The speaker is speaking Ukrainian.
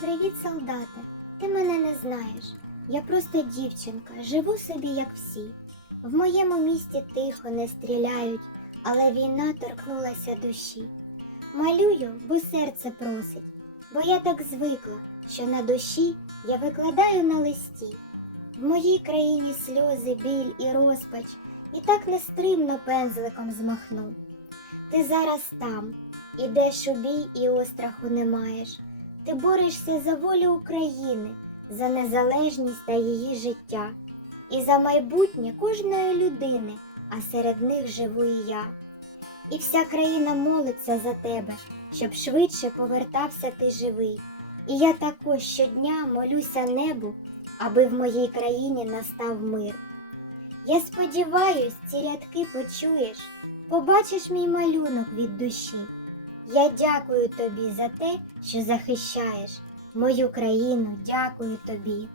Привіт, солдате. Ти мене не знаєш. Я просто дівчинка, живу собі, як всі. В моєму місті тихо не стріляють, але війна торкнулася душі. Малюю, бо серце просить, бо я так звикла, що на душі я викладаю на листі. В моїй країні сльози, біль і розпач, і так нестримно пензликом змахну. Ти зараз там, ідеш у бій і остраху не маєш. Ти борешся за волю України, за незалежність та її життя, і за майбутнє кожної людини, а серед них живу і я. І вся країна молиться за тебе, щоб швидше повертався ти живий. І я також щодня молюся небу, аби в моїй країні настав мир. Я сподіваюсь, ці рядки почуєш, побачиш мій малюнок від душі. Я дякую тобі за те, що захищаєш мою країну. Дякую тобі.